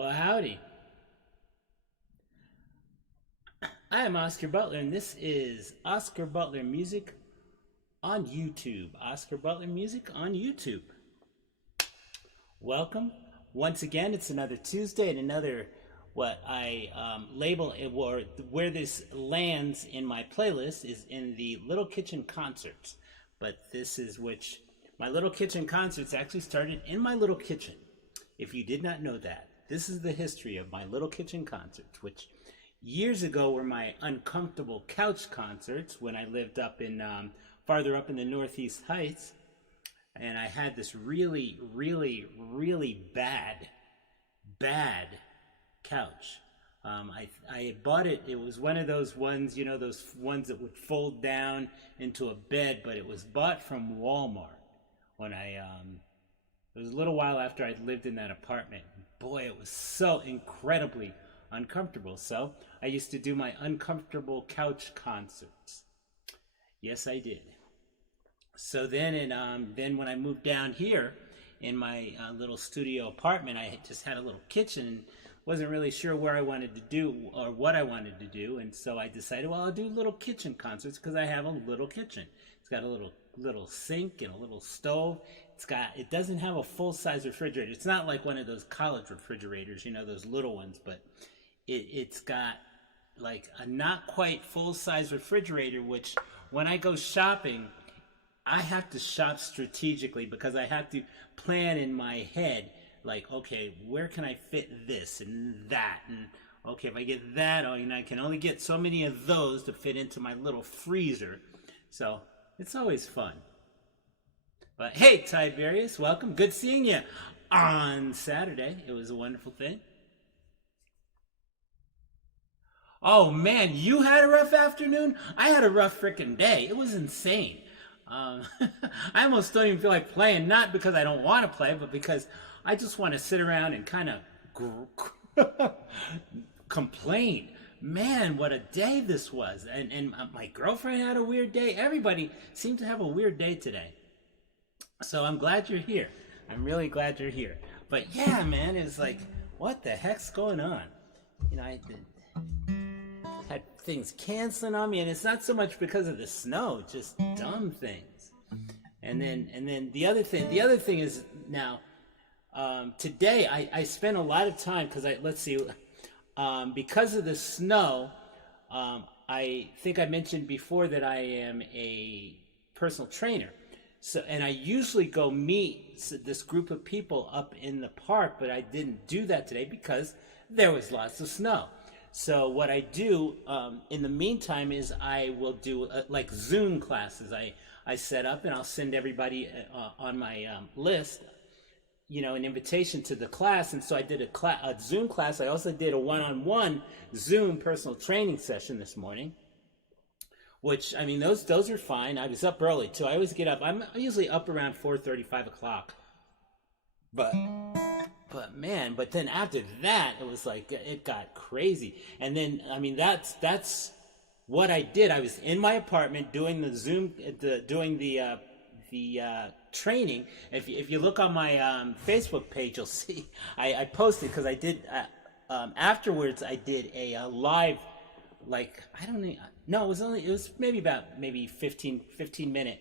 Well, howdy. I am Oscar Butler, and this is Oscar Butler Music on YouTube. Oscar Butler Music on YouTube. Welcome. Once again, it's another Tuesday and another what I label it, or where this lands in my playlist is in the Little Kitchen Concerts. But this is which my Little Kitchen Concerts actually started in my little kitchen. If you did not know that, this is the history of my Little Kitchen Concerts, which years ago were my uncomfortable couch concerts when I lived up in farther up in the Northeast Heights, and I had this really bad couch. I bought it. It was one of those ones, you know, those ones that would fold down into a bed, but it was bought from Walmart when it was a little while after I'd lived in that apartment. Boy, it was so incredibly uncomfortable. So I used to do my uncomfortable couch concerts. Yes, I did. So then, then when I moved down here in my little studio apartment, I just had a little kitchen and wasn't really sure where I wanted to do or what I wanted to do. And so I decided, well, I'll do little kitchen concerts because I have a little kitchen. It's got a little sink and a little stove. It doesn't have a full-size refrigerator. It's not like one of those college refrigerators, you know, those little ones, but it's got like a not quite full-size refrigerator, which when I go shopping, I have to shop strategically because I have to plan in my head, like, okay, where can I fit this and that? And okay, if I get that, oh, you know, I can only get so many of those to fit into my little freezer. So it's always fun. But hey, Tiberius, welcome. Good seeing you on Saturday. It was a wonderful thing. Oh man, you had a rough afternoon? I had a rough freaking day. It was insane. I almost don't even feel like playing, not because I don't want to play, but because I just want to sit around and kind of complain. Man, what a day this was. And my girlfriend had a weird day. Everybody seemed to have a weird day today. So I'm glad you're here. I'm really glad you're here. But yeah, man, it was like, what the heck's going on? You know, I had things canceling on me, and it's not so much because of the snow, just dumb things. And then the other thing is now, today I spent a lot of time because of the snow. I think I mentioned before that I am a personal trainer. So, and I usually go meet this group of people up in the park, but I didn't do that today because there was lots of snow. So what I do in the meantime is I will do like Zoom classes. I set up and I'll send everybody on my list, you know, an invitation to the class. And so I did a Zoom class. I also did a one-on-one Zoom personal training session this morning. Which, I mean, those are fine. I was up early, too. I always get up. I'm usually up around 4:30, 5 o'clock. But man, but then after that, it was like, it got crazy. And then, I mean, that's what I did. I was in my apartment doing the Zoom, doing the training. If you look on my Facebook page, you'll see I posted, because I did, afterwards, I did a live, like, I don't know. No, it was maybe 15 minute,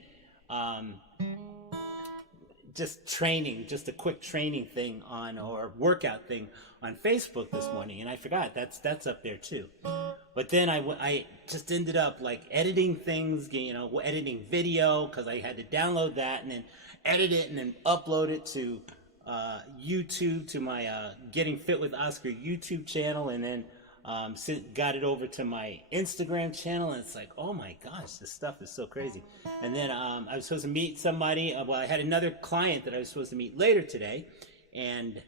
just a quick training thing or workout thing on Facebook this morning. And I forgot that's up there too. But then I just ended up like editing things, you know, editing video, because I had to download that and then edit it and then upload it to YouTube, to my Getting Fit with Oscar YouTube channel, and then got it over to my Instagram channel, and it's like, oh my gosh, this stuff is so crazy. And then I was supposed to meet somebody. I had another client that I was supposed to meet later today, and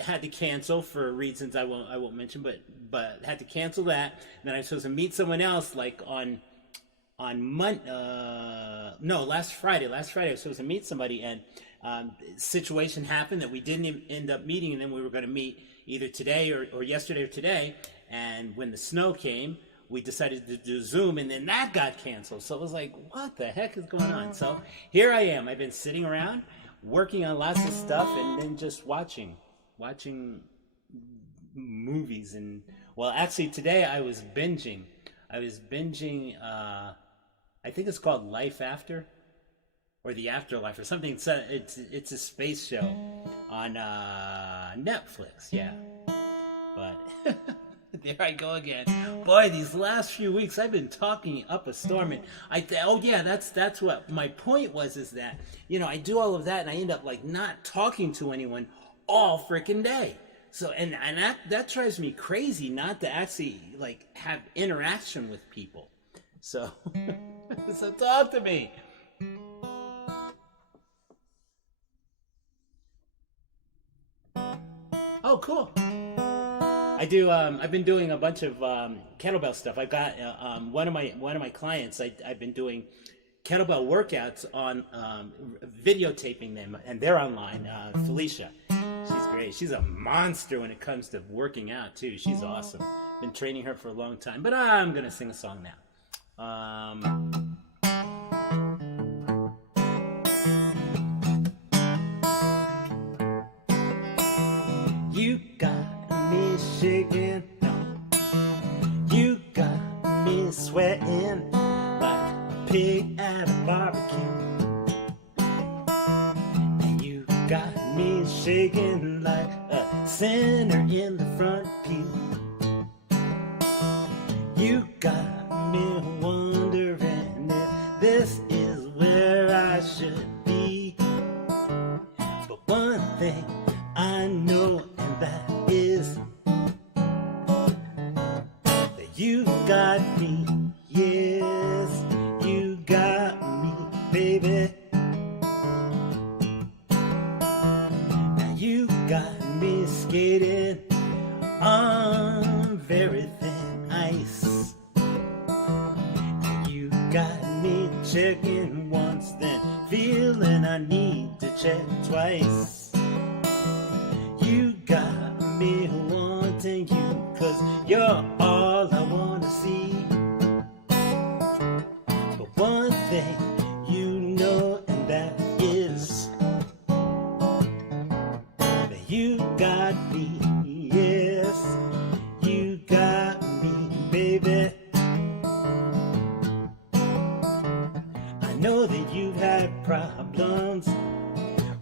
had to cancel for reasons I won't mention, but had to cancel that. And then I was supposed to meet someone else like on last Friday. Last Friday I was supposed to meet somebody, and situation happened that we didn't end up meeting, and then we were going to meet either today or yesterday or today. And when the snow came, we decided to do Zoom, and then that got canceled. So it was like, what the heck is going on? So here I am. I've been sitting around working on lots of stuff and then just watching watching movies. And well, actually today I was binging. I think it's called Life After, or The Afterlife, or something. It's a space show on Netflix. Yeah, but there I go again. Boy, these last few weeks I've been talking up a storm, and that's what my point was. Is that I do all of that and I end up like not talking to anyone all freaking day. So and that drives me crazy not to actually like have interaction with people. So so talk to me. Oh, cool. I do. I've been doing a bunch of kettlebell stuff. I've got one of my clients. I've been doing kettlebell workouts on videotaping them, and they're online. Felicia, she's great. She's a monster when it comes to working out too. She's awesome. Been training her for a long time. But I'm gonna sing a song now. You got me shaking, you got me sweating like a pig at a barbecue, and you got me shaking like a sinner in the front pew. You got me wondering if this is where I should be. But one thing I know, and that is that you got me. Yes, you got me, baby. Now you got me skating on very thin ice. And you got me checking once, then feeling I need to check twice. You got me wanting you, 'cause you're all I wanna see. But one thing you know, and that is that you got me. Yes, you got me, baby. I know that you've had problems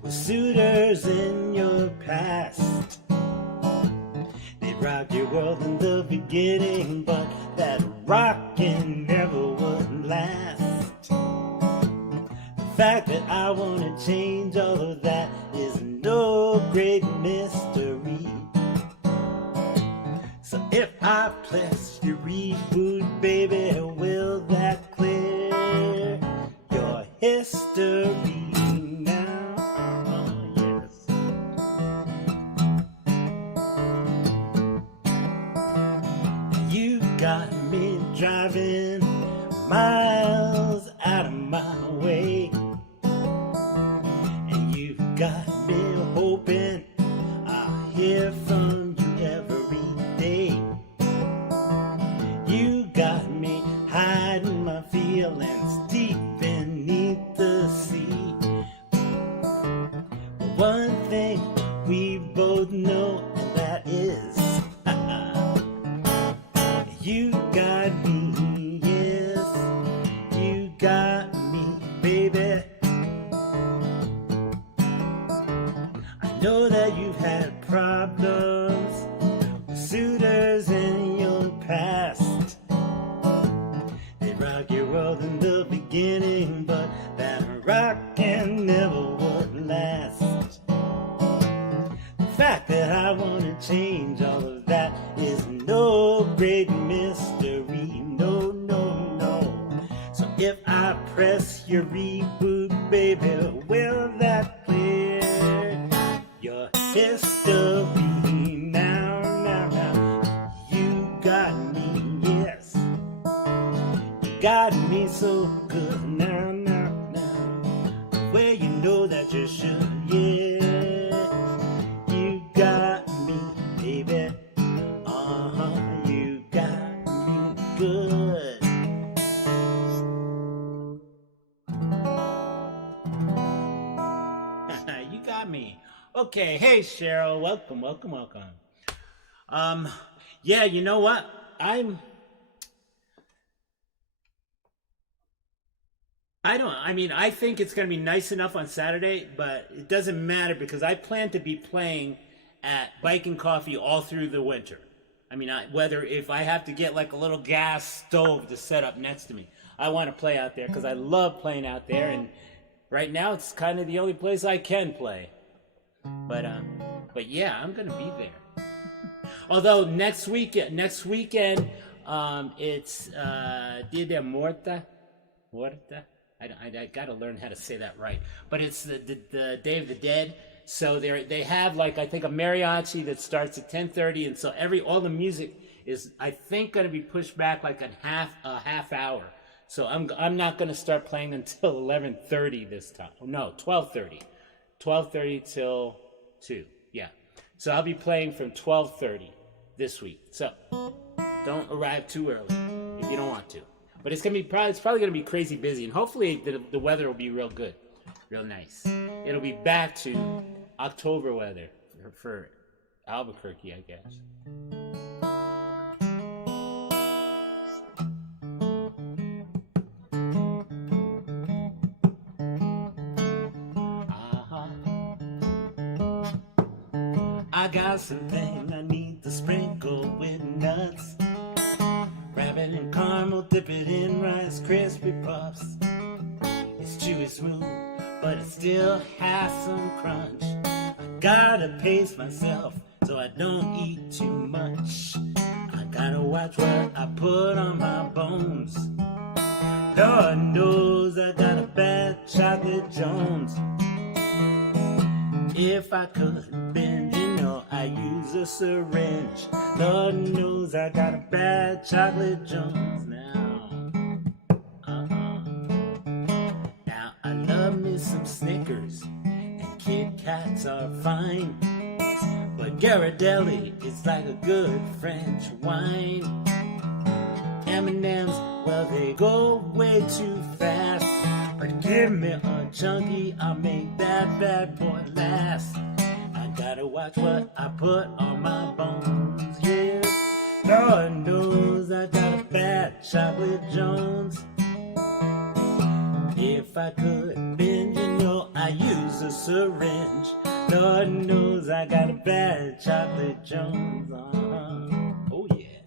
with suitors in your past. They rocked your world in the beginning, but that rockin' never would last. The fact that I wanna change all of that is no great mystery. So if I press your reboot, baby, will that clear your history? Got me driving miles out of my way, and you got me hoping I'll hear from you every day. You got me hiding my feelings deep beneath the sea. But one thing we both know, and that is you got me, yes, you got me, baby. I know that you've had problems with suitors in your past. They rock your world in the beginning, but that rockin' never would last. The fact that I wanna change all of that is no great mystery, no, no, no. So if I press your reboot, baby, will that clear your history? Now, now, now, you got me, yes, you got me so good. Now, now, now, where you know that you should, yeah. You got me, baby. You got me good. You got me Okay, hey Cheryl, welcome, welcome, welcome. Um, yeah, you know what? I'm. I don't. I mean, I think it's gonna be nice enough on Saturday, but it doesn't matter because I plan to be playing at Bike and Coffee all through the winter. I mean, whether if I have to get like a little gas stove to set up next to me, I want to play out there because I love playing out there, and right now it's kind of the only place I can play. But but yeah, I'm gonna be there. Although next weekend, it's Dia de Muerta. I gotta learn how to say that right. But it's the Day of the Dead. So they have like I think a mariachi that starts at 10:30, and so all the music is I think gonna be pushed back like a half hour. So I'm not gonna start playing until 11:30 this time. Oh, no, 12:30 till 2. Yeah. So I'll be playing from 12:30 this week. So don't arrive too early if you don't want to. But it's probably gonna be crazy busy, and hopefully the weather will be real good, real nice. It'll be back to October weather for Albuquerque, I guess. Uh-huh. I got something I need to sprinkle with nuts. Wrap it in caramel, dip it in Rice Krispie Puffs. It's chewy smooth, but it still has some crunch. I gotta pace myself so I don't eat too much. I gotta watch what I put on my bones. Lord knows I got a bad chocolate Jones. If I could bend, I use a syringe. Lord knows I got a bad chocolate Jones now. Now I love me some Snickers, and Kit Kats are fine. But Ghirardelli is like a good French wine. M&M's, well, they go way too fast. But give me a chunky, I'll make that bad boy last. I gotta watch what I put on my bones, yeah. Lord knows I got a bad chocolate Jones. If I could bend, I use a syringe. Lord knows I got a bad chocolate Jones, Oh yeah.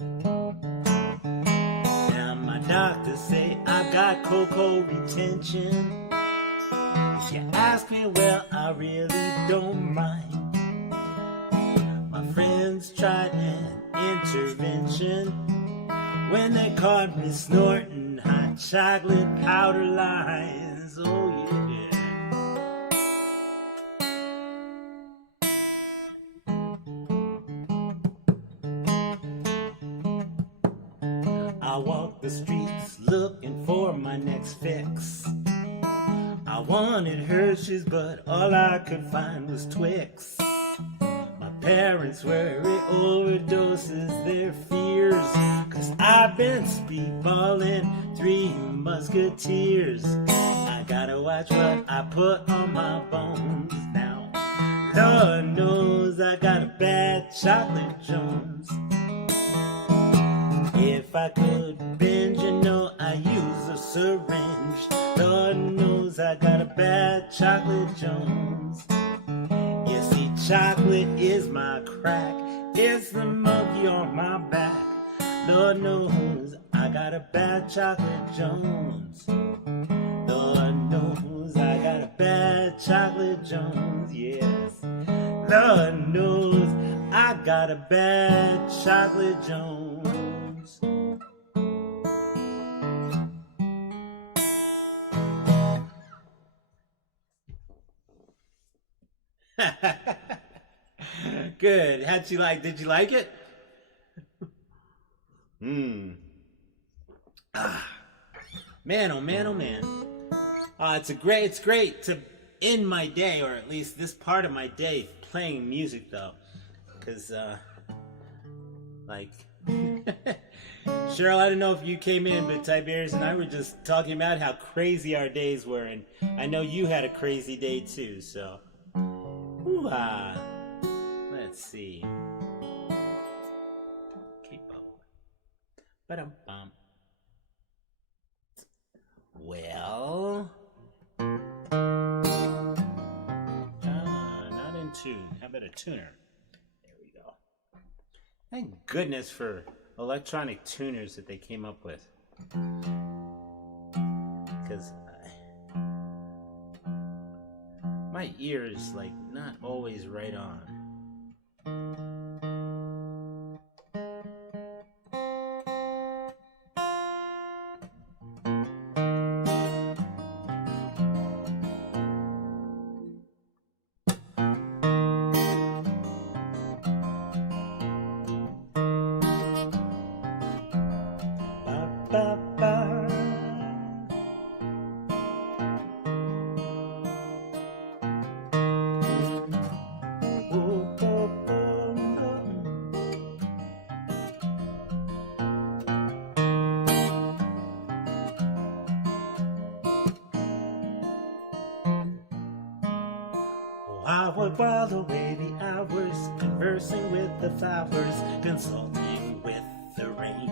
Now my doctors say I've got cocoa retention. If you ask me, well, I really don't mind. My friends tried an intervention when they caught me snorting hot chocolate powder lines. Oh yeah. I walk the streets looking for my next fix. I wanted Hershey's, but all I could find was Twix. My parents worry overdoses their fears, 'cause I've been speedballing 3 Musketeers. I gotta watch what I put on my bones now. Lord knows I got a bad chocolate Jones. If I could bend, I use a syringe. Lord knows I got a bad chocolate Jones. You see, chocolate is my crack. It's the monkey on my back. Lord knows I got a bad chocolate Jones. Lord knows I got a bad chocolate Jones, yes. Lord knows I got a bad chocolate Jones. Good. Did you like it? Man, oh man, oh man. It's great to end my day, or at least this part of my day, playing music though. Because, like, Cheryl, I don't know if you came in, but Tiberius and I were just talking about how crazy our days were, and I know you had a crazy day too, so. Whew. Ooh, let's see. Keep up. Ba-dum-bum. Well, not in tune. How about a tuner? There we go. Thank goodness for electronic tuners that they came up with. Because my ear is like not always right on. Ba, ba. I would while away the hours, conversing with the flowers, consulting with the rain.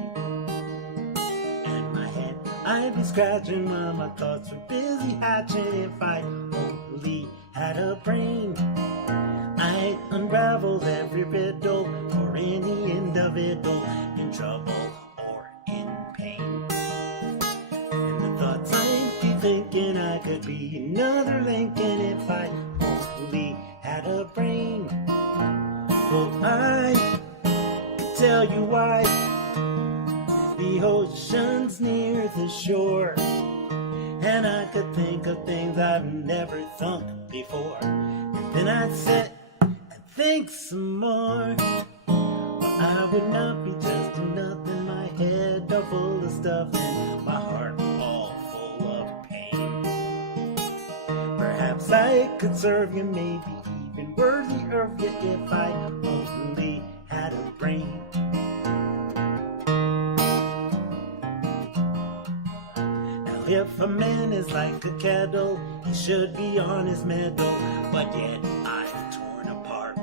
In my head, I'd be scratching while my thoughts were busy hatching. If I only had a brain, I'd unravel every riddle for any individual in trouble or in pain. And the thoughts I'd be thinking, I could be another Lincoln if I only had a brain. Well, I could tell you why the ocean's near the shore, and I could think of things I've never thunk before, and then I'd sit and think some more. Well, I would not be just nothing, my head all full of stuff and my heart all full of pain. Perhaps I could serve you, maybe even worthy of you, if I only had a brain. Now if a man is like a kettle, he should be on his mettle, but yet I'm torn apart.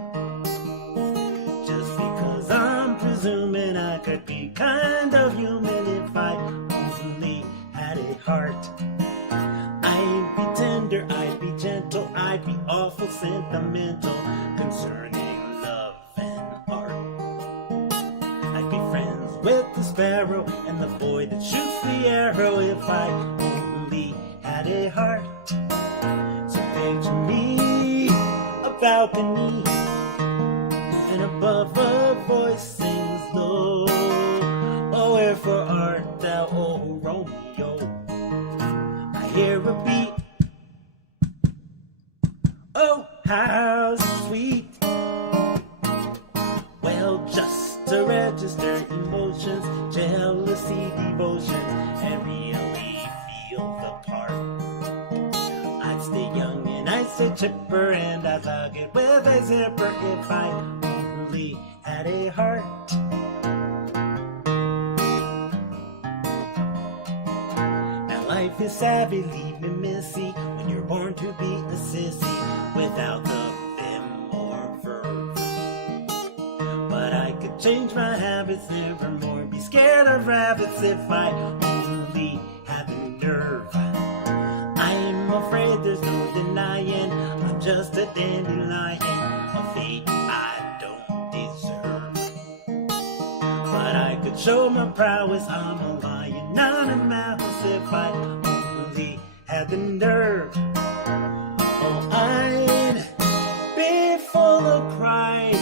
Just because I'm presuming I could be kind of human if I only had a heart. I'd be tender, I'd be gentle, I'd be awful sentimental concerning love and art. I'd be friends with the sparrow and the boy that shoots the arrow if I only had a heart. So picture me, a balcony, and above a voice sings low, oh, wherefore art thou, oh Romeo? I hear a beat, oh, how sweet. Well, just to register emotions, jealousy, devotion, and really feel the part. I'd stay young and I'd stay chipper, and I'd lug it with a zipper if I only had a heart. Life is savvy, leave me missy, when you're born to be a sissy without the vim or verve. But I could change my habits, never more be scared of rabbits if I only had the nerve. I'm afraid there's no denying I'm just a dandelion, a fate I don't deserve. But I could show my prowess, I'm a lion, not a mouse, if I only had the nerve. Oh, I'd be full of pride,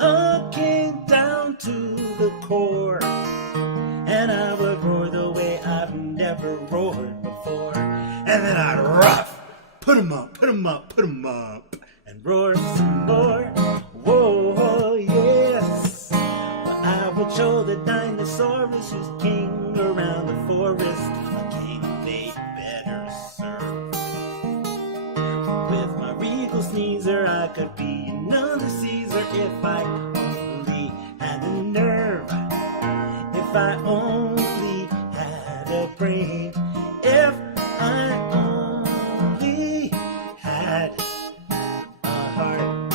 a king down to the core, and I would roar the way I've never roared before, and then I'd rough, put 'em up, put 'em up, put 'em up, and roar some more. Whoa, yes. Well, I would show the dinosaurs who's king around the forest, a king they better serve. With my regal sneezer, I could be another Caesar if I only had the nerve. If I only had a brain. If I only had a heart.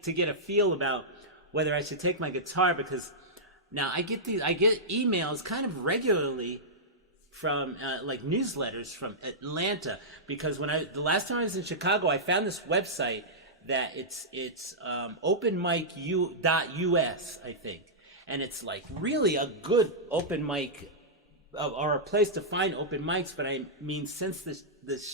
to get a feel about whether I should take my guitar, because now I get emails kind of regularly from like newsletters from Atlanta, because the last time I was in Chicago, I found this website that it's openmic.us, I think, and it's like really a good open mic or a place to find open mics. But I mean, since the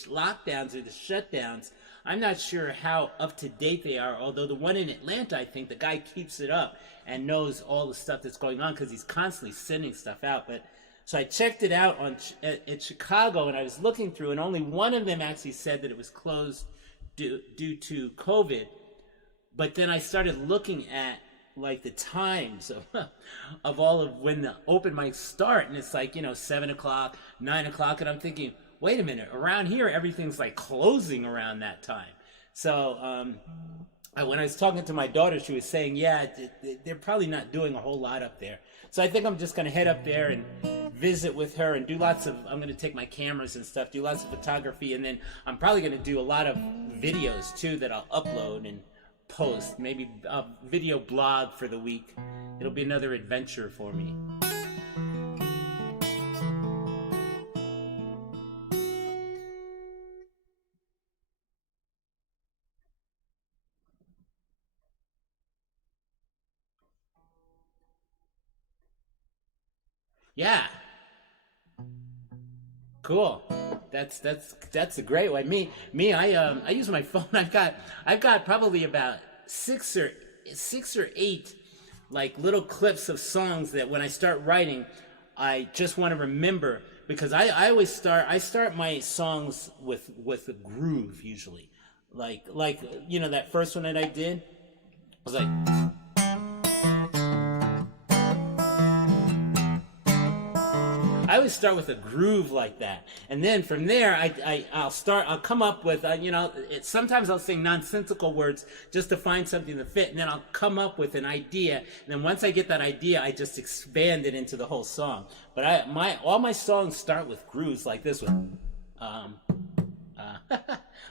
lockdowns or the shutdowns, I'm not sure how up to date they are. Although the one in Atlanta, I think the guy keeps it up and knows all the stuff that's going on because he's constantly sending stuff out. But so I checked it out at Chicago, and I was looking through, and only one of them actually said that it was closed due to COVID. But then I started looking at like the times of all of when the open mics start, and it's like, 7 o'clock, 9 o'clock, and I'm thinking, wait a minute, around here everything's like closing around that time. So when I was talking to my daughter, she was saying, yeah, they're probably not doing a whole lot up there. So I think I'm just going to head up there and visit with her and do I'm going to take my cameras and stuff, do lots of photography, and then I'm probably going to do a lot of videos too that I'll upload and post, maybe a video blog for the week. It'll be another adventure for me. Yeah. Cool. That's a great way. I use my phone. I've got probably about six or eight like little clips of songs that when I start writing, I just want to remember, because I always start my songs with a groove usually. Like that first one that I did was like, I always start with a groove like that, and then from there I'll come up with sometimes I'll sing nonsensical words just to find something to fit, and then I'll come up with an idea, and then once I get that idea, I just expand it into the whole song. But all my songs start with grooves like this one.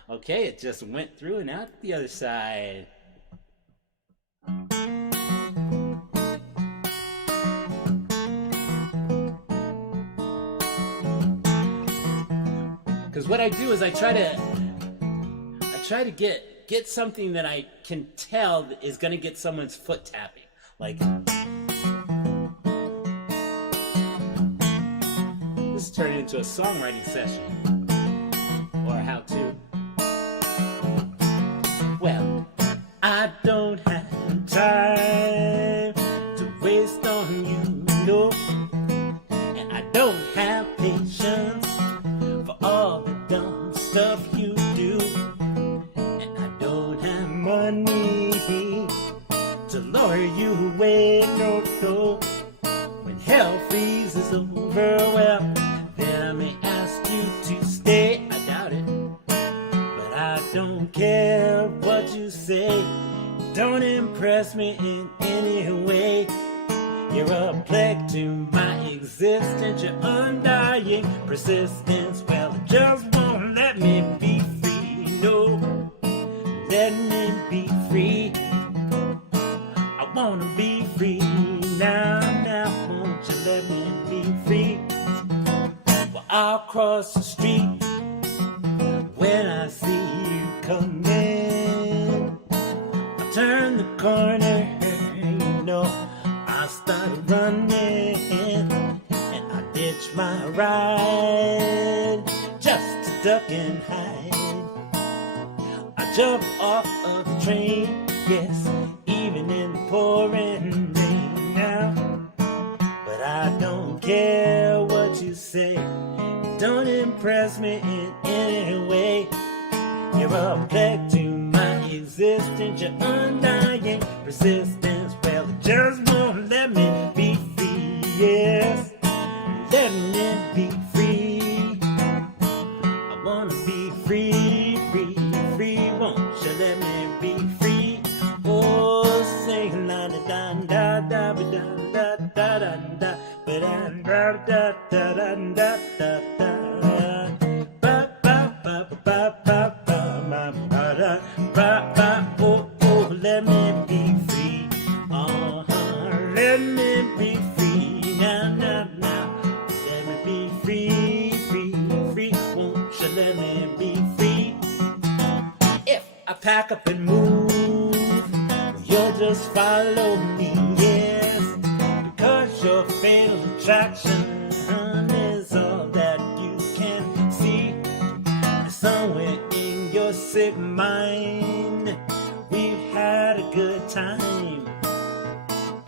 Okay, it just went through and out the other side. Because what I do is I try to get something that I can tell is going to get someone's foot tapping. Like, this turned into a songwriting session or a how-to. Well, I don't have time to waste on you, no, and I don't have patience for all the dumb stuff you do, and I don't have money to lure you away, no, no. When hell freezes over, well, then I may ask you to stay. I doubt it, but I don't care what you say. Don't impress me in any way. You're a plague to my existence, your undying persistence. Well, it just won't let me be free, no, let me be free. I wanna be free now, won't you let me be free? Well, I'll cross the street when I see you coming. I'll turn the corner, I started running, and I ditched my ride just to duck and hide. I jumped off of the train, yes, even in the pouring rain now. But I don't care what you say, don't impress me in any way. You're a plague to my existence, your undying persistence. Well, it just won't let me be free, yes, let me be free. I wanna be free, free, free, won't you let me be free? Oh, sing la da da da da da da da da da da da da da da da da da. Ba ba ba ba ba ba ba ba ba. Oh, let me pack up and move. You'll just follow me, yes, because your fatal attraction is all that you can see. Somewhere in your sick mind, we've had a good time,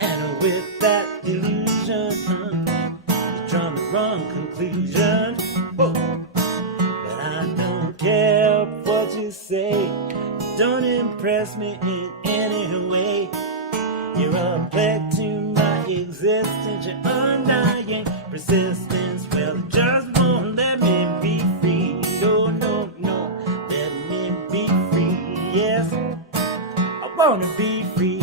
and with that illusion, you've drawn the wrong conclusion. Oh. But I don't care what you say, don't impress me in any way. You're a plague to my existence, your undying persistence. Well, it just won't let me be free. No, no, no, let me be free. Yes, I wanna be free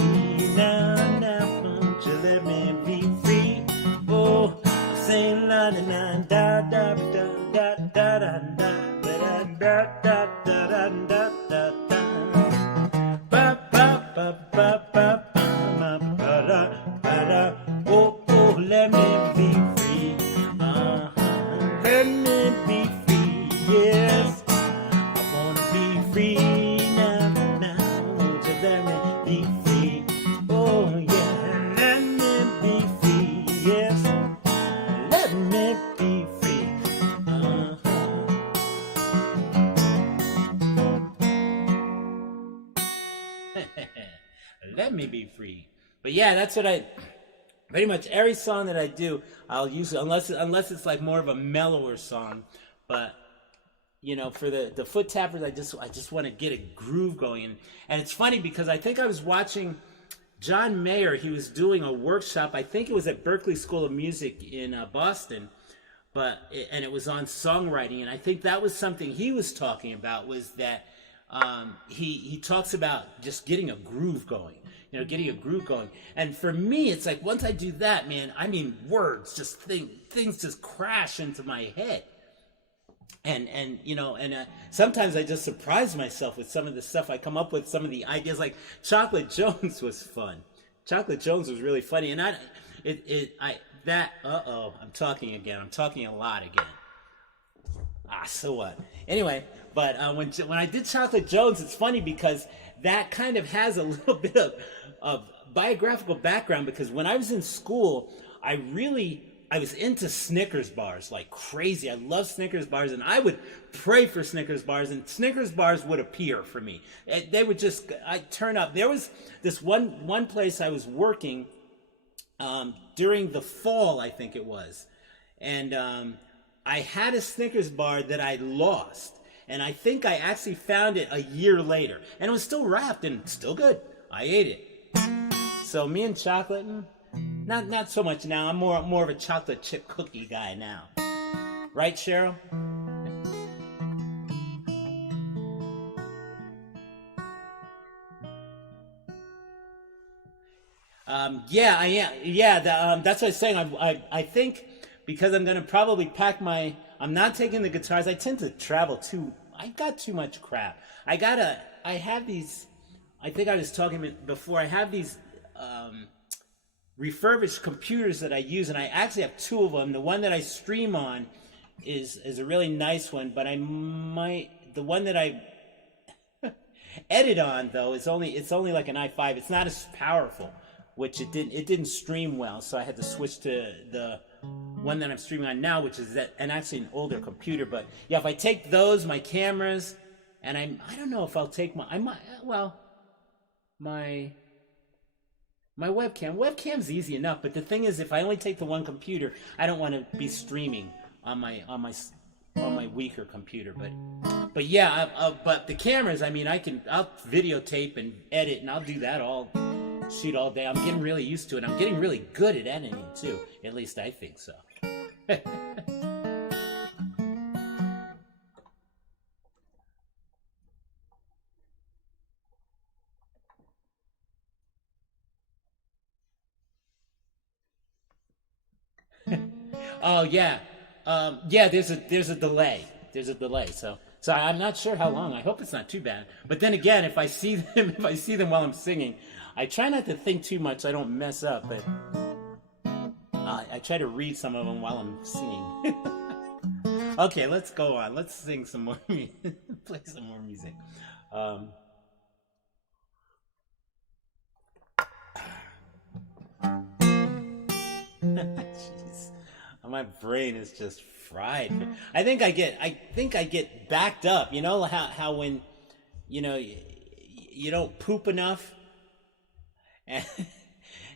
now, now. Won't you let me be free? Oh, I'm saying la da da da da da da da da da da da da da da da. Ba ba ba ba ba ba ba da. Oh, oh, let me be free. Let me be free. Yes, I wanna be free now, now. Won't you let me be free? Oh yeah, let me be free. Yes, let me be free. Let me be free. But yeah, that's what I pretty much every song that I do, I'll use it unless it's like more of a mellower song. But you know, for the foot tappers, I just want to get a groove going. And it's funny because I think I was watching John Mayer. He was doing a workshop. I think it was at Berklee School of Music in Boston, and it was on songwriting. And I think that was something he was talking about, was that he talks about just getting a groove going. You know, getting a groove going. And for me, it's like once I do that, man, I mean, words, just things just crash into my head. And you know, and sometimes I just surprise myself with some of the stuff I come up with, some of the ideas. Like Chocolate Jones was fun. Chocolate Jones was really funny, and I'm talking again. I'm talking a lot again. So what? Anyway, but when I did Chocolate Jones, it's funny because that kind of has a little bit of biographical background, because when I was in school, I was into Snickers bars like crazy. I love Snickers bars, and I would pray for Snickers bars, and Snickers bars would appear for me. They would just, I'd turn up. There was this one place I was working during the fall, I think it was, and I had a Snickers bar that I lost, and I think I actually found it a year later, and it was still wrapped and still good. I ate it. So me and chocolate, not so much now. I'm more of a chocolate chip cookie guy now. Right, Cheryl? Yeah, I am. Yeah, that's what I was saying. I think because I'm gonna probably pack I'm not taking the guitars. I tend to travel I got too much crap. I have these. I think I was talking before. I have these refurbished computers that I use, and I actually have two of them. The one that I stream on is a really nice one, but the one that I edit on though it's only like an i5. It's not as powerful, which it didn't stream well, so I had to switch to the one that I'm streaming on now, which is and actually an older computer. But yeah, if I take those, my cameras, and I don't know if I'll take my webcam. Webcam's easy enough, but the thing is, if I only take the one computer, I don't want to be streaming on my weaker computer. But yeah, but the cameras, I mean, I'll videotape and edit, and I'll do that shoot all day. I'm getting really used to it. I'm getting really good at editing too. At least I think so. Oh yeah, yeah. There's a delay. There's a delay. So I'm not sure how long. I hope it's not too bad. But then again, if I see them while I'm singing, I try not to think too much so I don't mess up. But I try to read some of them while I'm singing. Okay, let's go on. Let's sing some more. Play some more music. Jeez. My brain is just fried. I think I get backed up. You know how when you don't poop enough,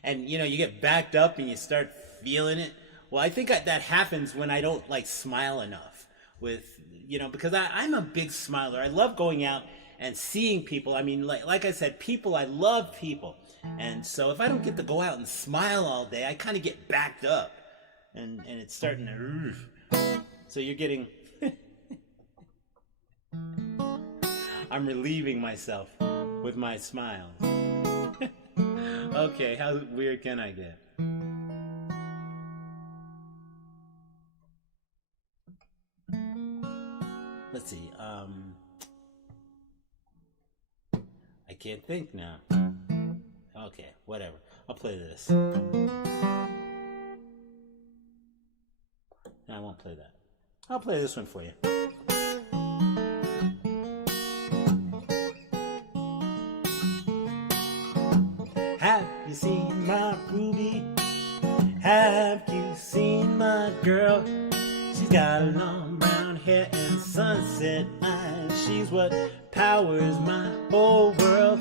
and you get backed up and you start feeling it. Well, I think that happens when I don't like smile enough because I'm a big smiler. I love going out and seeing people. I mean, like I said, I love people. And so if I don't get to go out and smile all day, I kind of get backed up. And it's starting to... So you're getting... I'm relieving myself with my smiles. Okay, how weird can I get? Let's see. I can't think now. Okay, whatever. I'll play this. No, I won't play that. I'll play this one for you. Have you seen my Ruby? Have you seen my girl? She's got long brown hair and sunset eyes. She's what powers my whole world.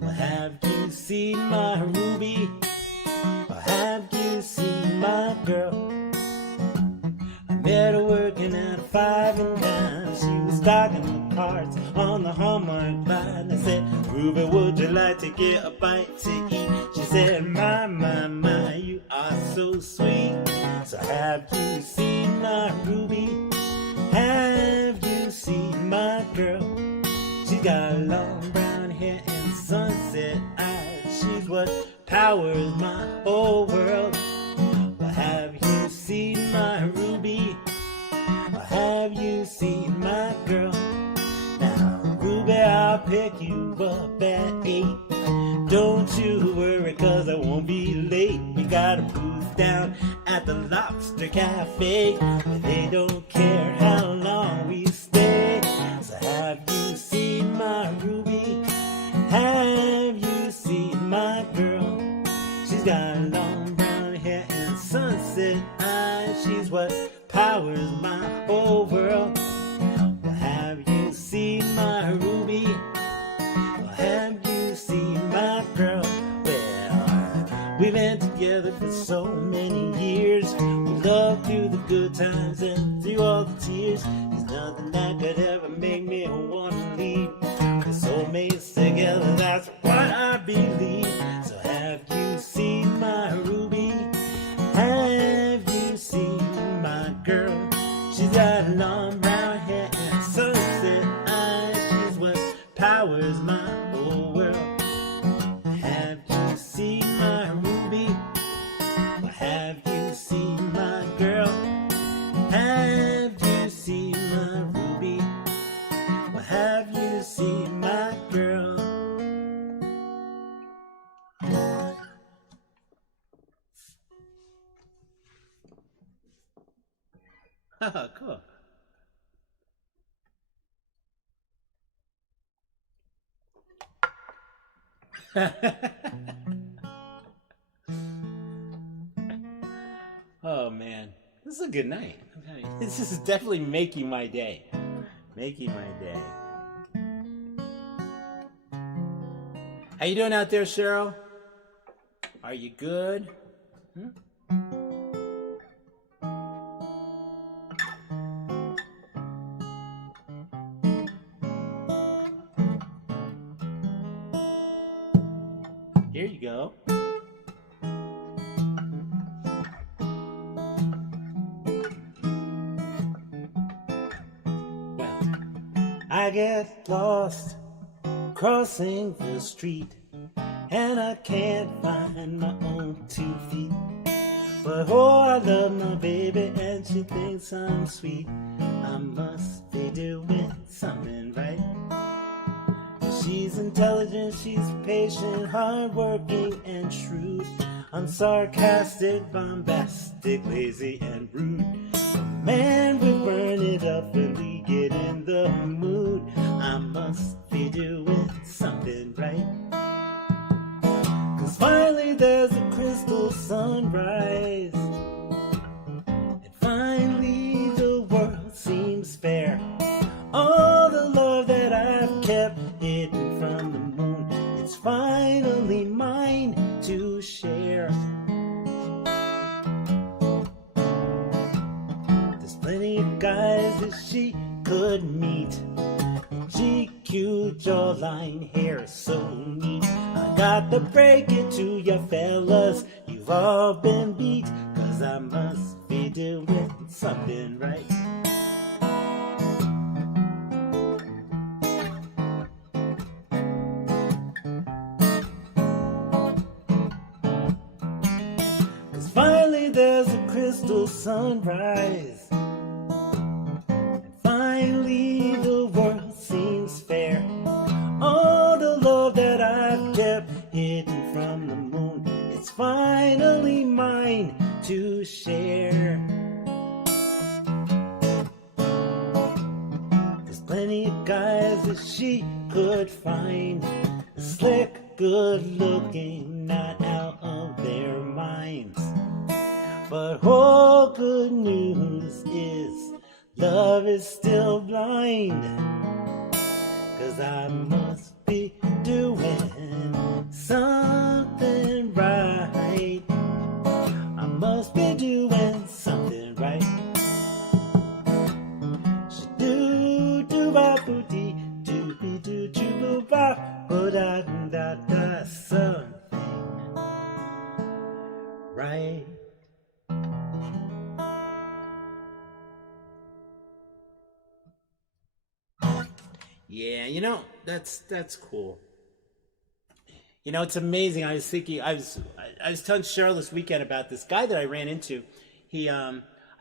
Well, have you seen my Ruby? Or have you seen my girl? I met her working at 5 and dime. She was stocking the cards on the Hallmark line. I said, Ruby, would you like to get a bite to eat? She said, my, you are so sweet. So have you seen my Ruby? Have you seen my girl? She's got long brown hair and sunset eyes. She's what powers my whole world. Well, have you seen my Ruby? Or have you seen my girl? Now, Ruby, I'll pick you up at 8. Don't you worry, 'cause I won't be late. We got a booth down at the Lobster Cafe, where they don't care how long we stay. So have you seen my Ruby? Have you seen my girl? She's got long brown hair and sunset eyes. She's what powers my whole world. Well, have you seen my Ruby? Or have you seen my girl? Well, we've been together for so many years. We loved through the good times and through all the tears. There's nothing that could ever make me want to leave. We're soulmates together, that's what I believe. So have you seen my Ruby? Have you seen my girl? She's got long brown hair and sunset eyes. She's what powers my whole world. Have you seen my Ruby? Or have you seen my girl? Have you seen my Ruby? Or have you seen my girl? Haha, cool. Oh man, this is a good night. This is definitely making my day. Making my day. How you doing out there, Cheryl? Are you good? Here you go. Well, I get lost crossing the street, and I can't find my own 2 feet. But oh, I love my baby, and she thinks I'm sweet. I must be doing something right. She's intelligent, she's patient, hardworking, and shrewd. I'm sarcastic, bombastic, lazy, and rude. Man, we burn it up when we get in the mood. I must be doing something right. 'Cause finally there's a crystal sunrise hidden from the moon. It's finally mine to share. There's plenty of guys that she could meet. GQ jawline, hair so neat. I got to break it to you fellas, you've all been beat, 'cause I must be doing something right. Finally there's a crystal sunrise, and finally the world seems fair. All the love that I've kept hidden from the moon, it's finally mine to share. There's plenty of guys that she could find, slick, good looking, not out of their minds. But all good news is love is still blind, 'cause I must be doing something right. I must be doing something right. Shoo-doo-doo-ba-boo-dee, doo-be-doo-doo-ba, ba-da-da-da, something right. Yeah, you know, that's cool. You know, it's amazing. I was thinking, I was telling Cheryl this weekend about this guy that I ran into. I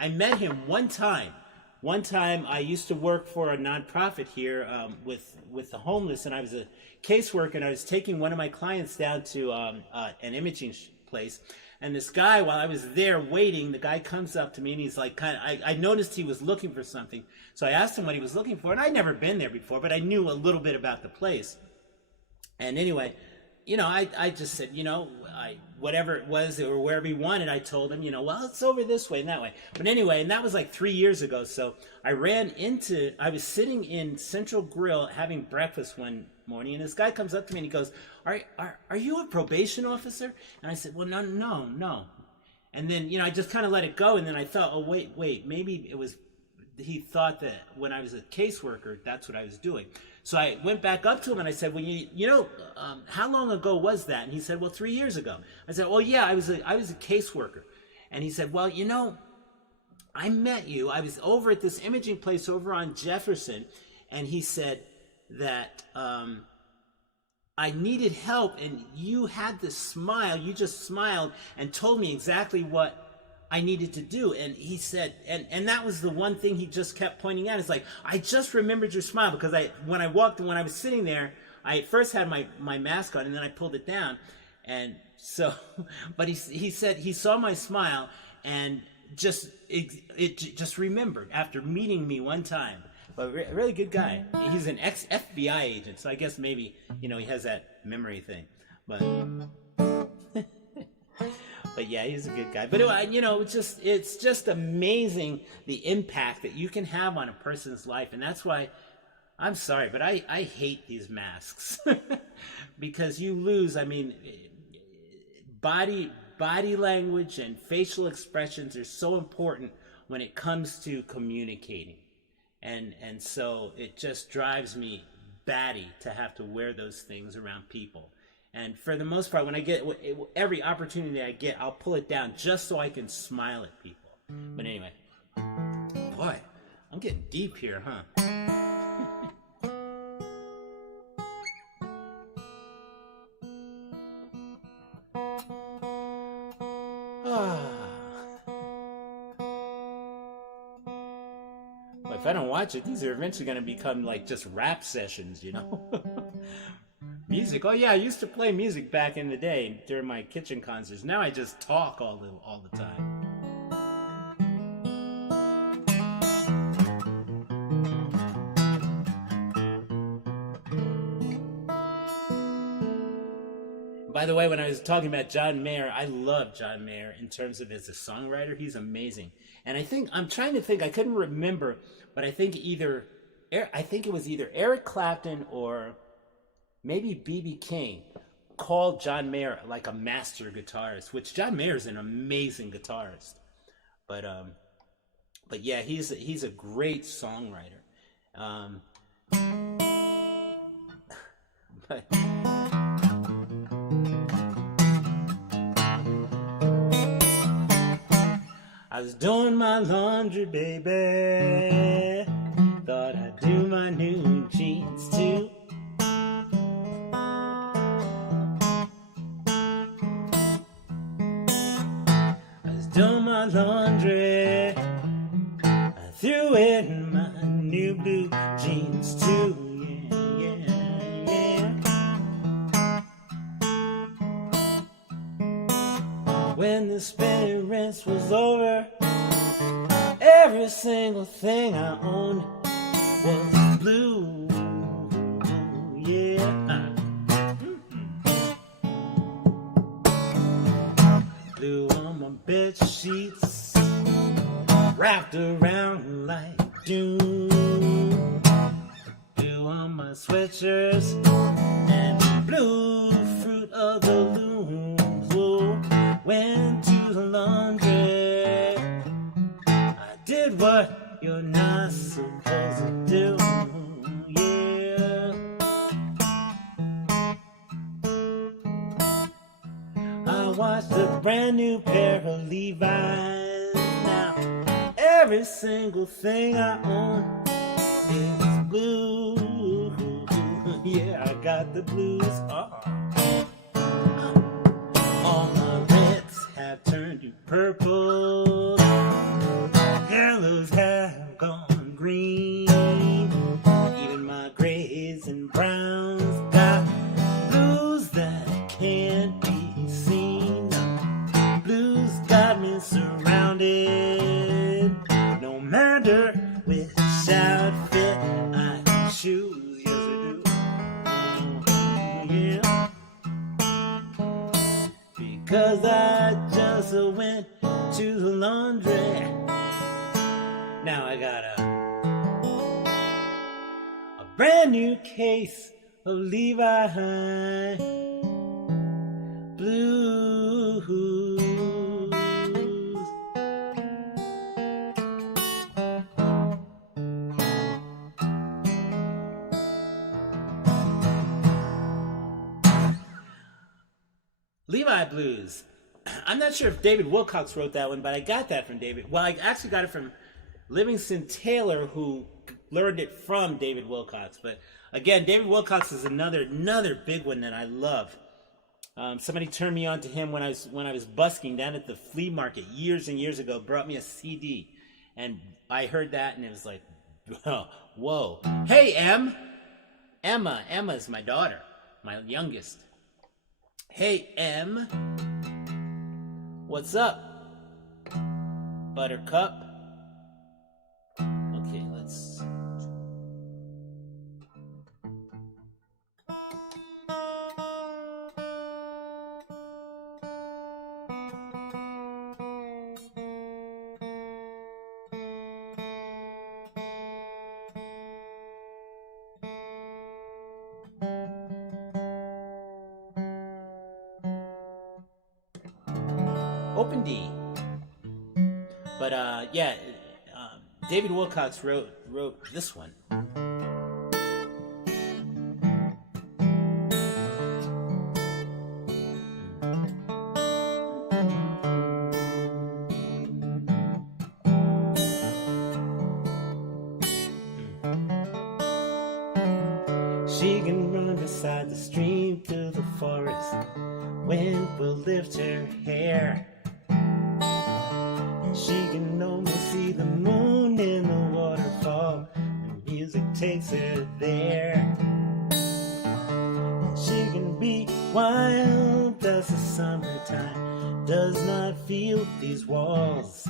met him one time. One time, I used to work for a nonprofit here with the homeless, and I was a caseworker, and I was taking one of my clients down to an imaging place. And this guy, while I was there waiting, the guy comes up to me and he's like, I noticed he was looking for something. So I asked him what he was looking for, and I'd never been there before, but I knew a little bit about the place. And anyway, you know, I just said, you know, whatever it was or wherever he wanted, I told him, you know, well, it's over this way and that way. But anyway, and that was like 3 years ago. So I was sitting in Central Grill having breakfast one morning, and this guy comes up to me and he goes, are you a probation officer? And I said, well, no. And then, you know, I just kind of let it go. And then I thought, oh, wait, maybe he thought that when I was a caseworker, that's what I was doing. So I went back up to him and I said, well, you know, how long ago was that? And he said, well, 3 years ago. I said, well, yeah, I was a caseworker. And he said, well, you know, I met you. I was over at this imaging place over on Jefferson. And he said that I needed help, and you had this smile. You just smiled and told me exactly what I needed to do. And he said, and that was the one thing he just kept pointing out. It's like, I just remembered your smile, because when I was sitting there, I at first had my mask on, and then I pulled it down. And so, but he said he saw my smile and it just remembered after meeting me one time. But really good guy. He's an ex-FBI agent, so I guess maybe, you know, he has that memory thing. But but yeah, he's a good guy. But you know, it's just amazing the impact that you can have on a person's life, and that's why I'm sorry, but I hate these masks because you lose. I mean, body language and facial expressions are so important when it comes to communicating. And so it just drives me batty to have to wear those things around people. And for the most part, when I get every opportunity I get, I'll pull it down just so I can smile at people. But anyway, boy, I'm getting deep here, huh? If I don't watch it, these are eventually going to become like just rap sessions, you know? Music. Oh yeah, I used to play music back in the day during my kitchen concerts. Now I just talk all the time. By the way, when I was talking about John Mayer, I love John Mayer in terms of as a songwriter. He's amazing. And I'm trying to think, I couldn't remember, but I think it was either Eric Clapton or maybe B.B. King called John Mayer like a master guitarist, which John Mayer is an amazing guitarist. But yeah, he's a great songwriter. Um, but I was doing my laundry, baby. Thought I'd do my new jeans too. I was doing my laundry. I threw in my new blue jeans too. Yeah, yeah, yeah. When the spinning rinse was over, every single thing I owned was blue. Yeah. Blue on my bed sheets, wrapped around like doom. Blue on my sweatshirts, and blue fruit of the loom. Blue went to the laundry. I did what you're not supposed to do. Yeah. I watched a brand new pair of Levi's. Now every single thing I own is blue. Yeah, I got the blues. All my reds have turned to purple. Yellows have gone green. Even my grays and browns got blues that can't be seen. Blues got me surrounded. No matter which outfit I choose, yes I do. Yeah. Because I just went to the laundry. Now I got a brand new case of Levi blues. Levi Blues. I'm not sure if David Wilcox wrote that one, but I got that from David. Well, I actually got it from Livingston Taylor, who learned it from David Wilcox. But again, David Wilcox is another big one that I love. Somebody turned me on to him when I was busking down at the flea market years and years ago. Brought me a CD, and I heard that, and it was like, whoa! Hey, Emma's my daughter, my youngest. Hey, Em, what's up, Buttercup? Okay, let's. Open D. But yeah, David Wilcox wrote this one. She can run beside the stream through the forest. Wind will lift her hair. She can almost see the moon in the waterfall. The music takes her there. She can be wild as the summertime. Does not feel these walls.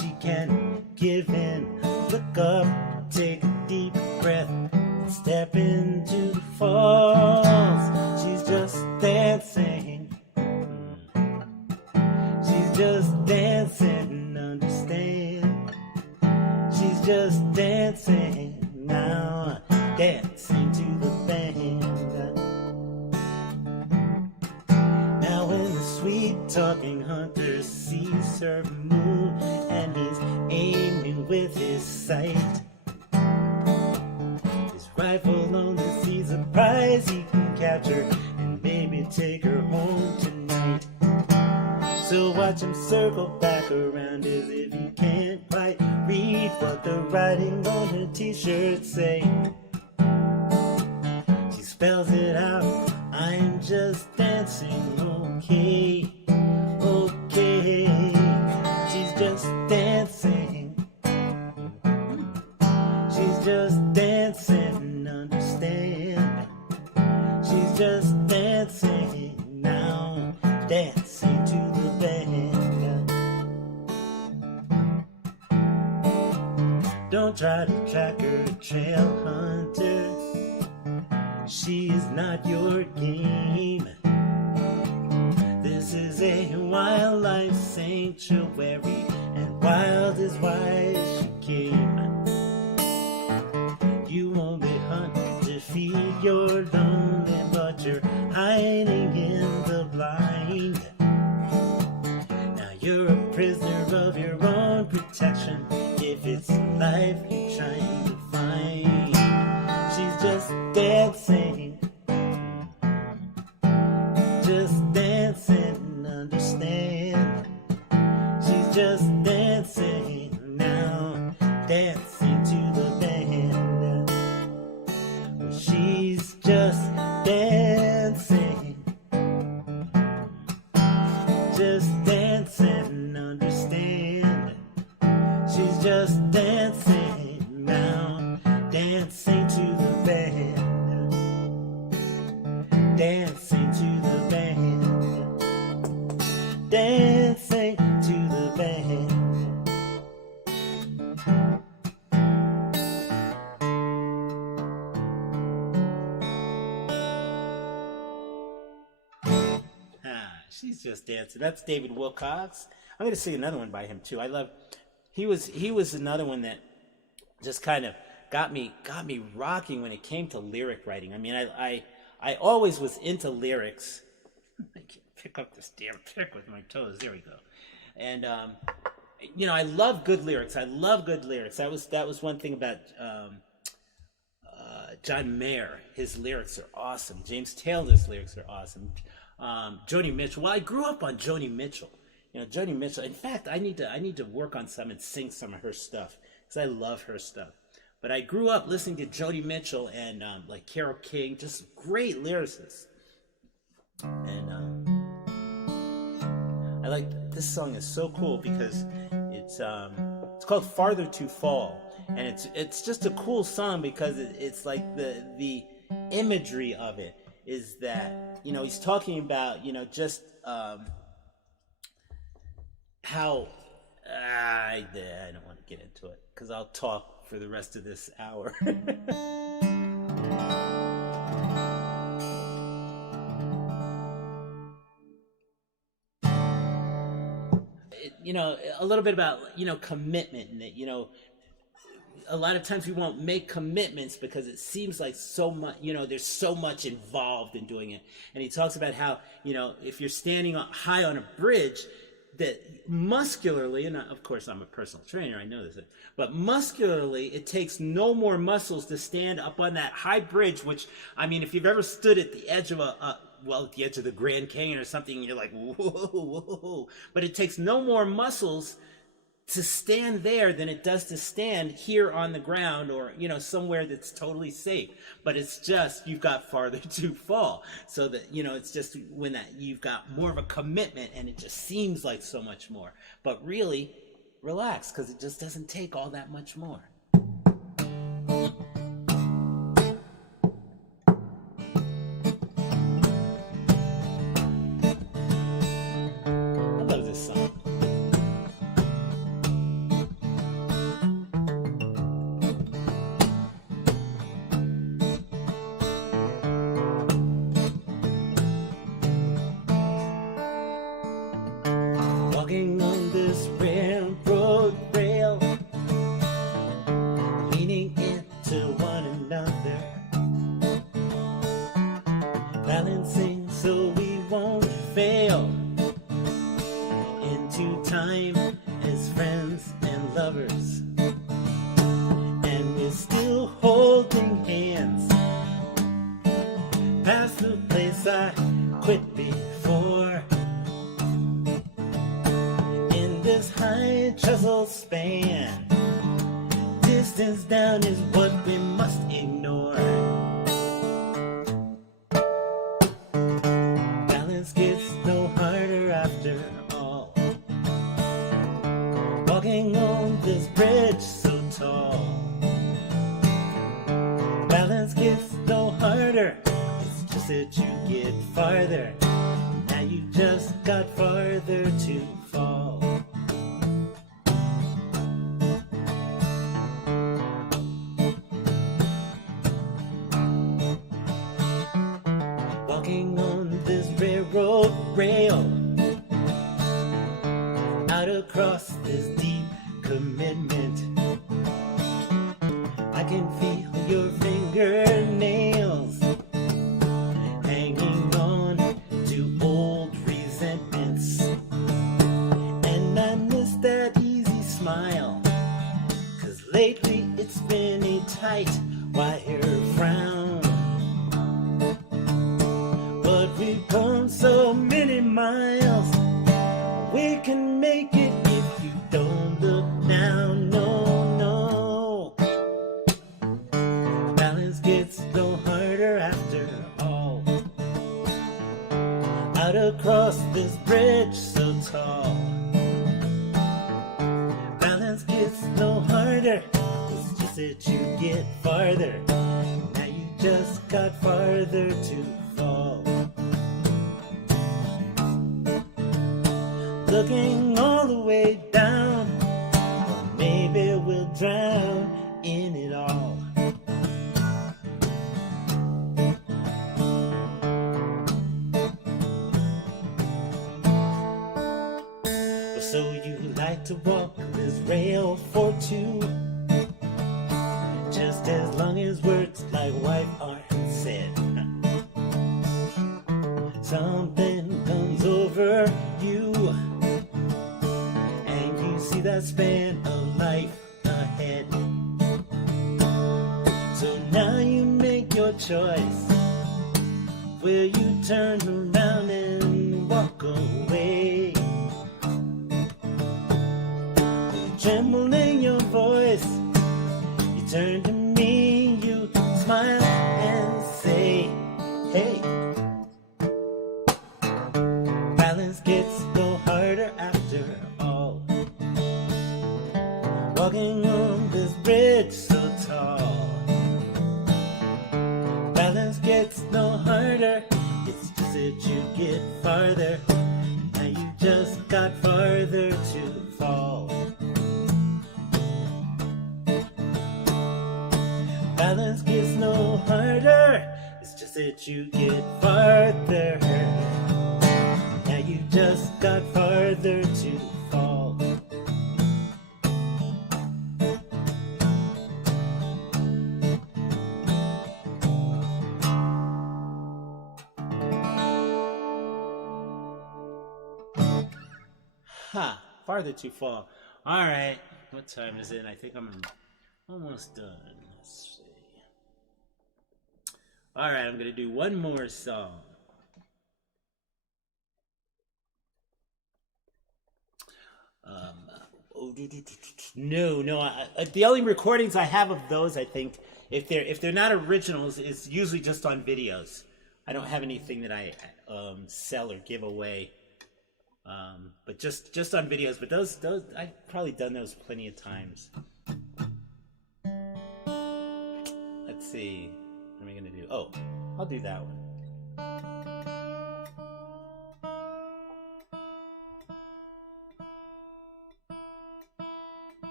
She can give in, look up, take a deep breath, and step into the falls. She's just dancing. She's just dancing, understand. She's just dancing now, dancing to the band. talking hunter sees her move, and he's aiming with his sight. His rifle only sees a prize he can capture, and maybe take her home tonight. So watch him circle back around as if he can't quite read what the writing on her t-shirt say. She spells it out, I'm just dancing, okay, okay. She's just dancing. She's just dancing, understand. She's just dancing now, dancing to the band. Don't try to track her, trail hunter. She's not your game. This is a wildlife sanctuary, and wild is why she came. You won't be hunting to feed your lonely, but you're hiding in the blind. Now you're a prisoner of your own protection, if it's life you're trying to find. She's just dancing, just dancing, understand. She's just dancing now, dancing to the band. She's just dancing, just dancing, understand. She's just dancing now, dancing to the band, dancing to the band, dancing to the band. She's just dancing. That's David Wilcox. I'm going to sing another one by him too. I love. He was another one that just kind of got me rocking when it came to lyric writing. I mean, I always was into lyrics. I can't pick up this damn pick with my toes. There we go. And you know, I love good lyrics. I love good lyrics. That was one thing about John Mayer. His lyrics are awesome. James Taylor's lyrics are awesome. Joni Mitchell. Well, I grew up on Joni Mitchell. You know, Joni Mitchell. In fact, I need to work on some and sing some of her stuff because I love her stuff. But I grew up listening to Joni Mitchell and like Carole King, just great lyricists. And I like this song is so cool because it's called "Farther to Fall," and it's just a cool song because it's like the imagery of it is that, you know, he's talking about, you know, just how I don't want to get into it because I'll talk for the rest of this hour. You know, a little bit about, you know, commitment, and that, you know, a lot of times we won't make commitments because it seems like so much, you know, there's so much involved in doing it. And he talks about how, you know, if you're standing high on a bridge, that muscularly, and of course I'm a personal trainer, I know this, but muscularly, it takes no more muscles to stand up on that high bridge, which, I mean, if you've ever stood at the edge of at the edge of the Grand Canyon or something, you're like, whoa, whoa. But it takes no more muscles to stand there than it does to stand here on the ground or, you know, somewhere that's totally safe. But it's just, you've got farther to fall. So that, you know, it's just when that you've got more of a commitment and it just seems like so much more. But really, relax, because it just doesn't take all that much more. I love this song. Walking on this railroad rail, leaning into one another, balancing so we won't fail. time as friends and lovers, and we're still holding hands past the place I quit before. In this high trestle span, distance down is what we must ignore. Balance gets no harder after all. Walking on this bridge so tall. Balance gets no harder, it's just that you get farther. Now you just got farther to fall. Walking on this railroad rail, out across this deep commitment. I can feel your fingernails hanging on to old resentments, and I miss that easy smile, 'cause lately it's been a tight wire frown. But we've come so many miles, we can make it if you don't look now. No, no. Balance gets no harder after all. Out across this bridge so tall. Balance gets no harder, it's just that you get farther. Now you just got farther to fall. Looking all the way down, or maybe we'll drown in it all. So you like to walk this rail for two, just as long as words like wife aren't said. Something comes over you, and you see that span of life ahead. So now you make your choice. Will you turn around and walk away? Tremble in your voice, you turn to me, you smile and say, hey. Balance gets no harder after all. Walking on this bridge so tall. Balance gets no harder, it's just that you get farther. Now you just got farther to fall. Balance gets no harder, it's just that you get farther. Now you just got farther to fall. Ha! Farther to fall. Alright, what time is it? I think I'm almost done. Let's see. Alright, I'm gonna do one more song. No. The only recordings I have of those, I think, if they're not originals, it's usually just on videos. I don't have anything that I sell or give away, but just on videos. But those I've probably done those plenty of times. Let's see, what am I gonna do? Oh, I'll do that one.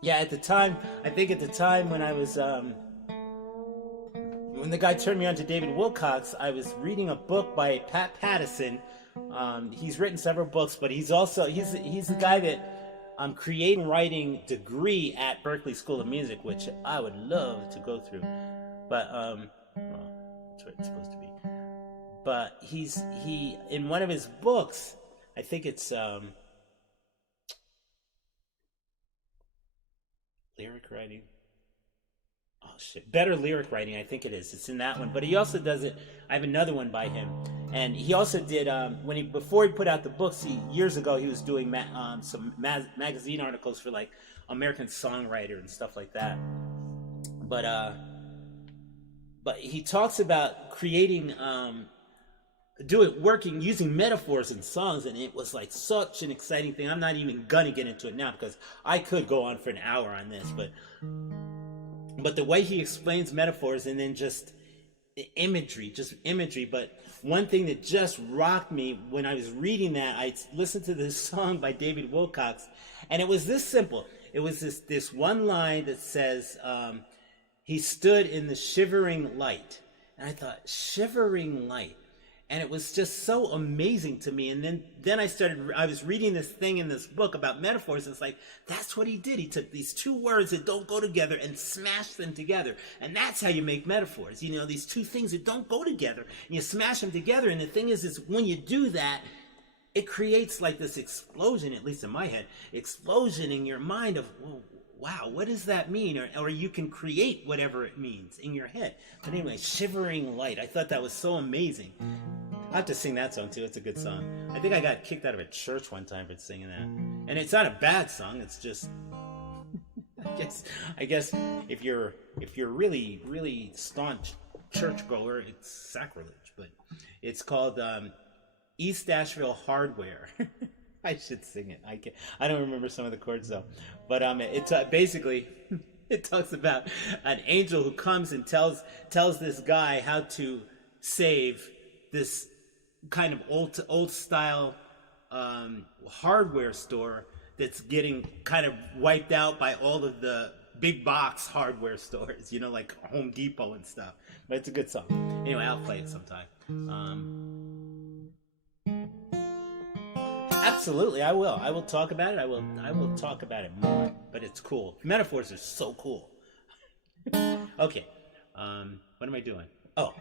Yeah, at the time, I think at the time when I was, when the guy turned me on to David Wilcox, I was reading a book by Pat Pattison. He's written several books, but he's the guy that creating writing degree at Berklee School of Music, which I would love to go through. But well, that's what it's supposed to be. But he in one of his books, I think it's lyric writing. Oh shit, better lyric writing. I think it is. It's in that one. But he also does it. I have another one by him, and he also did before he put out the books. Years ago, he was doing some magazine articles for like American Songwriter and stuff like that. But he talks about creating, using metaphors in songs, and it was like such an exciting thing. I'm not even gonna get into it now because I could go on for an hour on this, but the way he explains metaphors and then just imagery. But one thing that just rocked me when I was reading that, I listened to this song by David Wilcox, and it was this simple. It was this one line that says, he stood in the shivering light. And I thought, shivering light. And it was just so amazing to me. And then I was reading this thing in this book about metaphors. It's like, that's what he did. He took these two words that don't go together and smashed them together. And that's how you make metaphors. You know, these two things that don't go together. And you smash them together. And the thing is when you do that, it creates like this explosion, at least in my head, explosion in your mind of, whoa, wow, what does that mean? Or you can create whatever it means in your head. But anyway, Shivering Light. I thought that was so amazing. I have to sing that song too. It's a good song. I think I got kicked out of a church one time for singing that. And it's not a bad song. It's just, I guess if you're really, really staunch churchgoer, it's sacrilege. But it's called East Asheville Hardware. I should sing it. I don't remember some of the chords though. But basically it talks about an angel who comes and tells this guy how to save this kind of old style hardware store that's getting kind of wiped out by all of the big box hardware stores, you know, like Home Depot and stuff. But it's a good song. Anyway, I'll play it sometime. Absolutely, I will. I will talk about it. I will talk about it more. But it's cool. Metaphors are so cool. Okay. What am I doing? Oh.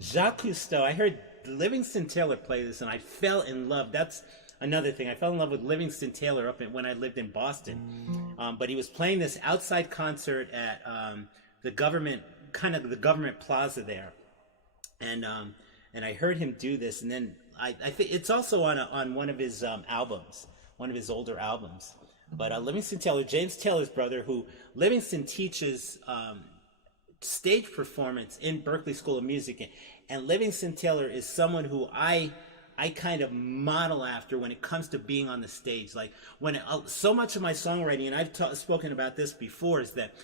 Jacques Cousteau. I heard Livingston Taylor play this, and I fell in love. That's another thing. I fell in love with Livingston Taylor when I lived in Boston. But he was playing this outside concert at the government plaza there, and I heard him do this, and then I think it's also on one of his albums, one of his older albums. But Livingston Taylor, James Taylor's brother, who Livingston teaches stage performance in Berklee School of Music, and Livingston Taylor is someone who I kind of model after when it comes to being on the stage. Like so much of my songwriting, and I've spoken about this before, is that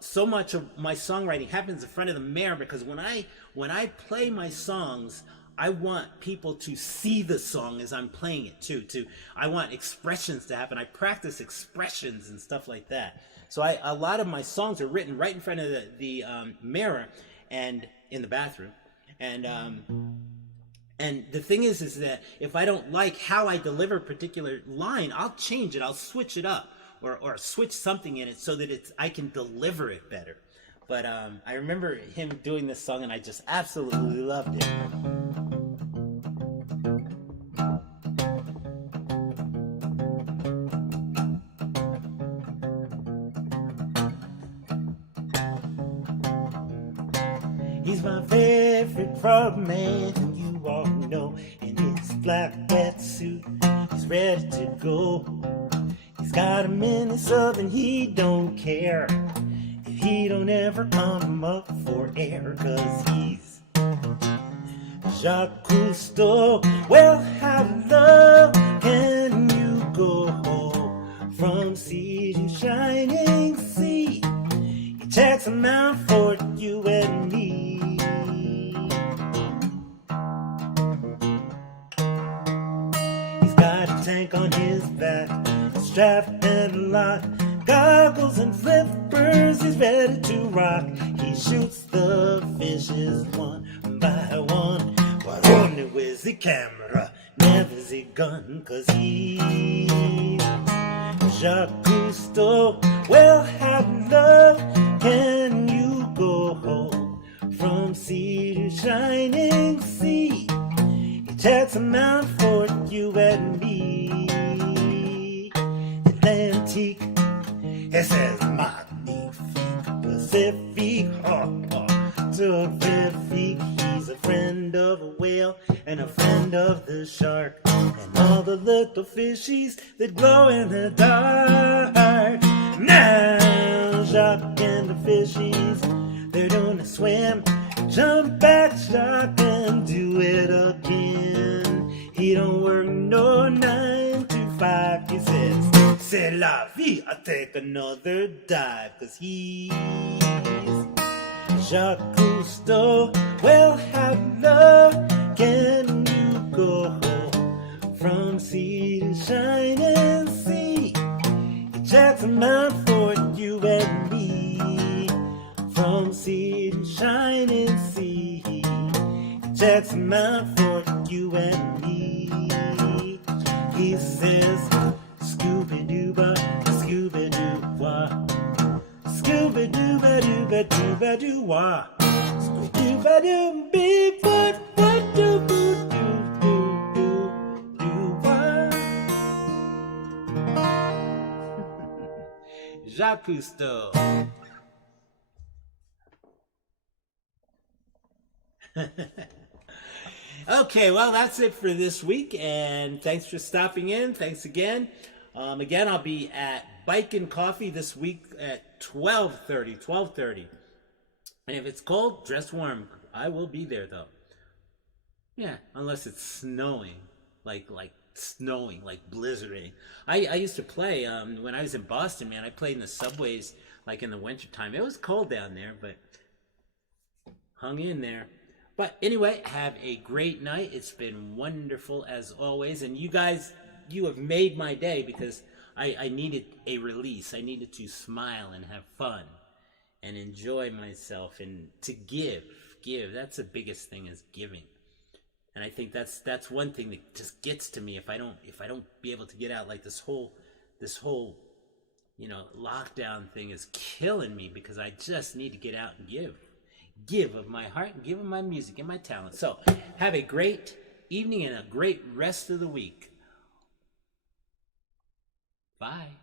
so much of my songwriting happens in front of the mirror, because when I play my songs, I want people to see the song as I'm playing it too. I want expressions to happen. I practice expressions and stuff like that. So a lot of my songs are written right in front of the mirror and in the bathroom. And the thing is that if I don't like how I deliver a particular line, I'll change it. I'll switch it up. Or switch something in it so that I can deliver it better. But I remember him doing this song, and I just absolutely loved it. He's my favorite frog man, you all know. In his black suit, he's ready to go. He's got a Minnesota and he don't care if he don't ever come up for air, 'cause he's Jacques Cousteau. Well, how low can you go from sea to shining sea? He checks them out for you and me. He's got a tank on his back, strapped and locked, goggles and flippers, he's ready to rock. He shoots the fishes one by one, but only with the camera, never the gun, 'cause he's Jacques Cousteau. Well, how low can you go from sea to shining sea? He checks them out for you and me. feet, took their feet. He's a friend of a whale and a friend of the shark and all the little fishies that glow in the dark. Now Jacques and the fishies, they're doing a swim. Jump back, Jacques, and do it again. He don't work no 9 to 5. He says, c'est la vie, I'll take another dive. Cause he's Jacques Cousteau. Well, how low can you go from sea to shining sea? Jack's a man for you and me. From sea to shining sea. Jack's a man for you and me. He says, Scooby-Dooba, Scooby-Doo-wah. Scooby-Dooba-Dooba-Dooba-Doo-wah. Scooby-Dooba-Doo, beep, what do do do wah. Jacques Cousteau. Okay, well, that's it for this week, and thanks for stopping in. Thanks again. Again, I'll be at Bike and Coffee this week at 12:30. And if it's cold, dress warm. I will be there, though. Yeah, unless it's snowing, like snowing, like blizzarding. I used to play, when I was in Boston, man, I played in the subways, like in the wintertime. It was cold down there, but hung in there. But anyway, have a great night. It's been wonderful as always. And you guys, you have made my day because I needed a release. I needed to smile and have fun and enjoy myself and to give. That's the biggest thing, is giving. And I think that's one thing that just gets to me if I don't be able to get out. Like this whole lockdown thing is killing me because I just need to get out and give of my heart and give of my music and my talent. So have a great evening and a great rest of the week. Bye.